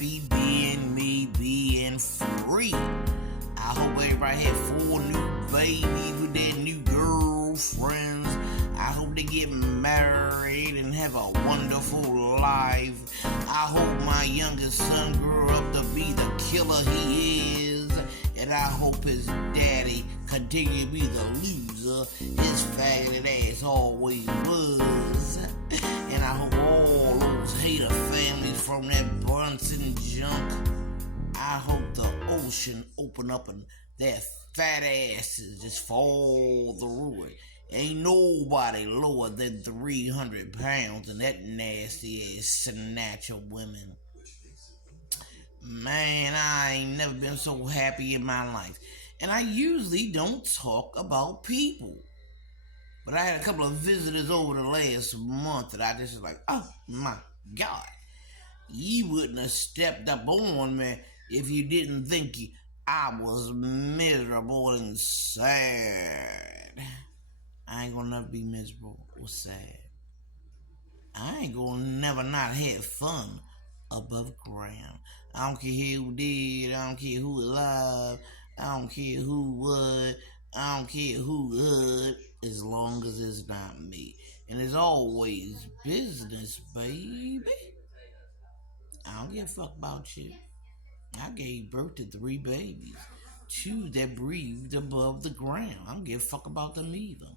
happy being me, being free. I hope everybody had 4 new babies with their new girlfriends. I hope they get married and have a wonderful life. I hope my youngest son grew up to be the killer he is. And I hope his daddy continue to be the loser his faggot ass always was. And I hope all those hater families from that Brunson junk, I hope the ocean open up and their fat asses just fall through it. Ain't nobody lower than 300 pounds in that nasty ass snatch of women. Man, I ain't never been so happy in my life. And I usually don't talk about people. But I had a couple of visitors over the last month that I just was like, oh my God. You wouldn't have stepped up on me if you didn't think I was miserable and sad. I ain't gonna never be miserable or sad. I ain't gonna never not have fun above ground. I don't care who did, I don't care who alive, I don't care who what, I don't care who good, as long as it's not me. And it's always business, baby. I don't give a fuck about you. I gave birth to 3 babies, 2 that breathed above the ground. I don't give a fuck about them either.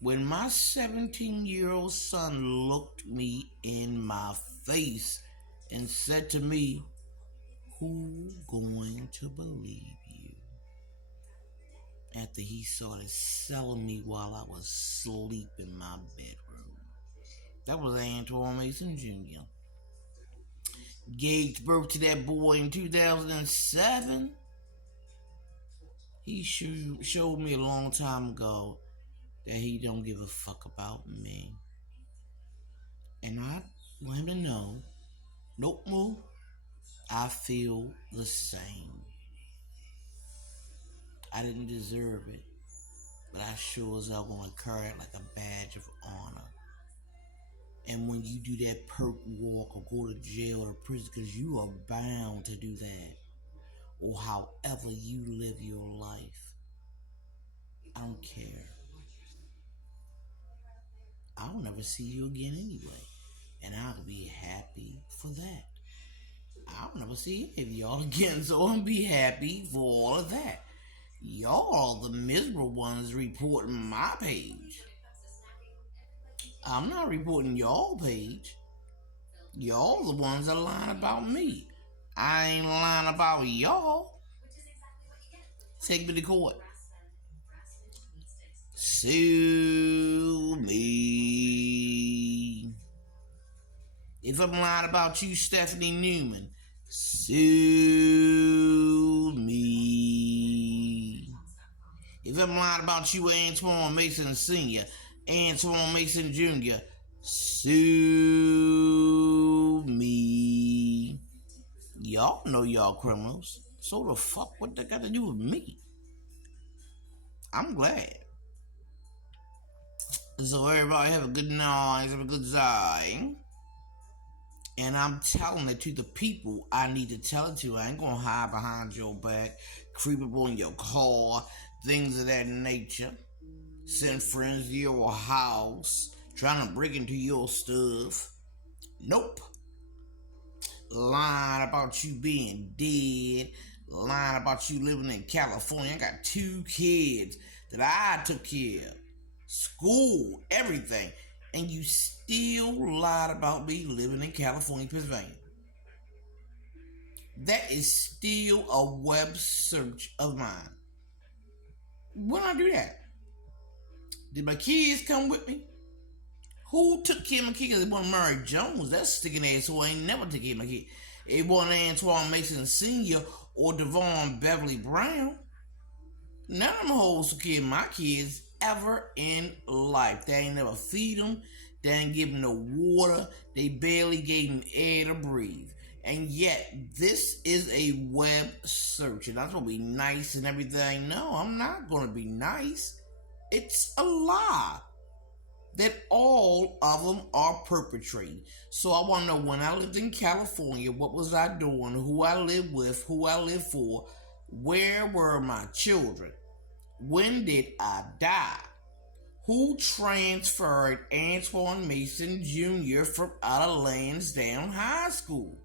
When my 17-year-old son looked me in my face and said to me, who going to believe you? After he started selling me while I was asleep in my bedroom. That was Antoine Mason Jr. Gave birth to that boy in 2007. He showed me a long time ago that he don't give a fuck about me. And I want him to know, nope, moo, I feel the same. I didn't deserve it, but I sure as hell gonna carry it like a badge of honor. And when you do that perk walk or go to jail or prison, because you are bound to do that, or however you live your life, I don't care. I'll never see you again anyway, and I'll be happy for that. I'll never see any of y'all again, so I'll be happy for all of that. Y'all are the miserable ones reporting my page. I'm not reporting y'all page. Y'all the ones that lying about me. I ain't lying about y'all. Take me to court. Sue me. If I'm lying about you, Stephanie Newman, sue me. If I'm lying about you, Antoine Mason Sr., Antoine Mason Jr., sue me. Y'all know y'all criminals. So the fuck what they got to do with me? I'm glad. So everybody have a good night, have a good time. And I'm telling it to the people I need to tell it to. I ain't gonna hide behind your back, creep up on your car, things of that nature. Send friends to your house, trying to break into your stuff. Nope. Lying about you being dead, lying about you living in California. I got 2 kids that I took care of. School, everything. And you still lied about me living in California, Pennsylvania. That is still a web search of mine. When I do that? Did my kids come with me? Who took care of my kids? It wasn't Murray Jones. That sticking ass who ain't never took care of my kids. It wasn't Antoine Mason Sr. or Devon Beverly Brown. None of them hoes took care of my kids ever in life. They ain't never feed them. They ain't give them no water. They barely gave them air to breathe. And yet, this is a web search. And I'm going to be nice and everything. No, I'm not going to be nice. It's a lie. that all of them are perpetrating. So I want to know, when I lived in California, what was I doing? Who I lived with? Who I lived for? Where were my children? When did I die? Who transferred Antoine Mason Jr. from out of Lansdowne High School?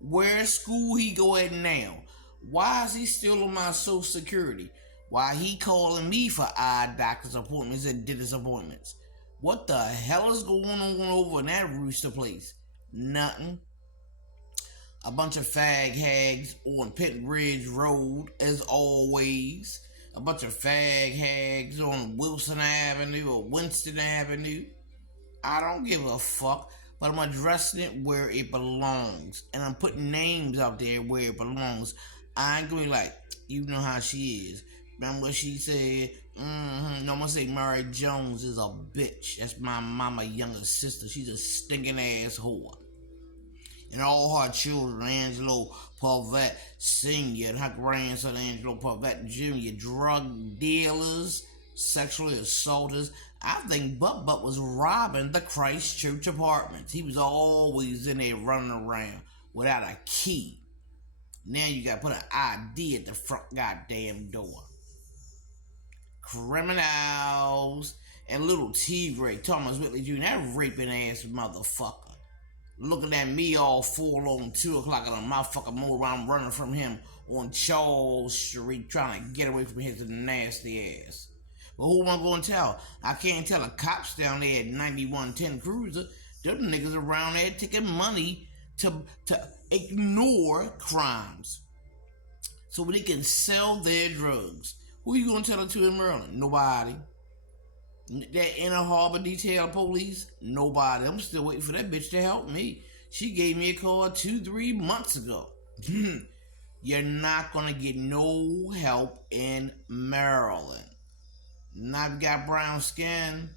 Where school he go at now? Why is he still on my Social Security? Why he calling me for eye doctor's appointments and dentist appointments? What the hell is going on over in that rooster place? Nothing. A bunch of fag hags on Penn Ridge Road, as always. A bunch of fag hags on Wilson Avenue or Winston Avenue. I don't give a fuck, but I'm addressing it where it belongs. And I'm putting names out there where it belongs. I ain't gonna be like, you know how she is. Remember what she said? No, I'm gonna say Mary Jones is a bitch. That's my mama's younger sister. She's a stinking ass whore. And all her children, Angelo Parvette Sr. and her grandson, Angelo Parvette Jr., drug dealers, sexually assaulters. I think Butt was robbing the Christchurch apartments. He was always in there running around without a key. Now you gotta put an ID at the front goddamn door. Criminals and little T-Ray, Thomas Whitley Jr., that raping ass motherfucker. Looking at me all full on 2 o'clock in the motherfucking morning while I'm running from him on Charles Street trying to get away from his nasty ass. But who am I going to tell? I can't tell the cops down there at 9110 Cruiser. Them niggas around there taking money to ignore crimes so they can sell their drugs. Who you going to tell it to in Maryland? Nobody. That Inner Harbor Detail Police? Nobody. I'm still waiting for that bitch to help me. She gave me a call 2-3 months ago. You're not going to get no help in Maryland. Not if you got brown skin.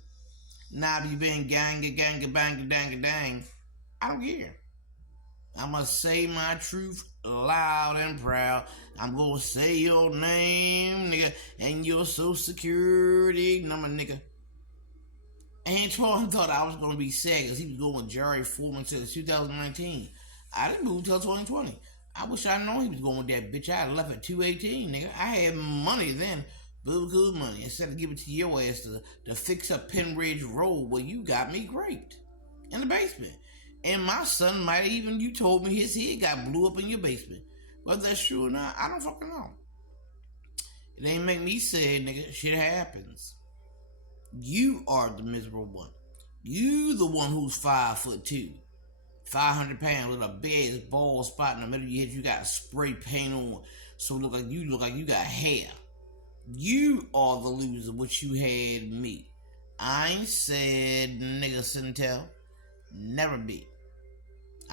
Not if you been ganga banga dang. I don't care. I must say my truth loud and proud. I'm gonna say your name, nigga, and your Social Security number, nigga. Antoine thought I was gonna be sad because he was going with Jerry Foreman till 2019. I didn't move till 2020. I wish I known he was going with that bitch. I had left at 218, nigga. I had money then. Boo-hoo money. Instead of giving it to your ass to fix up Penn Ridge Road where you got me raped in the basement. And my son might even, you told me his head got blew up in your basement. Whether that's true or not, I don't fucking know. It ain't make me sad, nigga. Shit happens. You are the miserable one. You the one who's 5'2", 500 pounds with a big ass bald spot in the middle of your head. You got spray paint on, so look like you got hair. You are the loser, which you had me. I ain't said nigga Centel. Never be.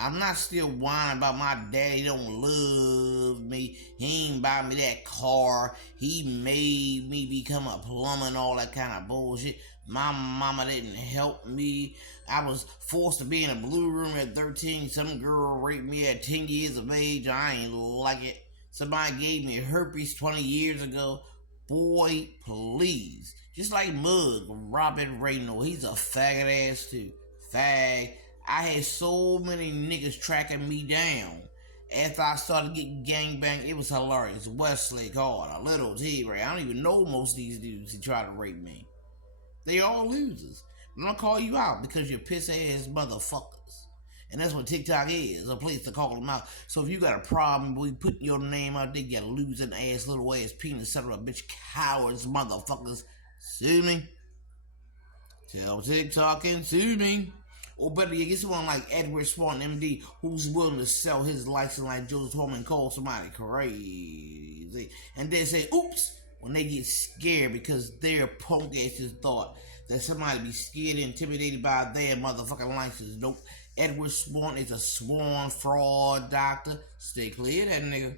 I'm not still whining about my daddy don't love me. He ain't buy me that car. He made me become a plumber and all that kind of bullshit. My mama didn't help me. I was forced to be in a blue room at 13. Some girl raped me at 10 years of age. I ain't like it. Somebody gave me herpes 20 years ago. Boy, please. Just like Mug, Robin Rayno. He's a faggot ass too. Fag. I had so many niggas tracking me down. After I started getting gangbanged, it was hilarious. Westlake Carter, Little T-Ray. I don't even know most of these dudes who try to rape me. They all losers. I'm gonna call you out because you're piss-ass motherfuckers. And that's what TikTok is, a place to call them out. So if you got a problem with putting your name out there, you losing ass, little ass, penis, etc., bitch, cowards, motherfuckers, sue me. Tell TikTok and sue me. Or better yet, get someone like Edward Swan, MD, who's willing to sell his license like Joseph Holman call somebody crazy. And then say, oops, when they get scared because their punk asses thought that somebody be scared and intimidated by their motherfucking license. Nope. Edward Swan is a sworn fraud doctor. Stay clear of that nigga.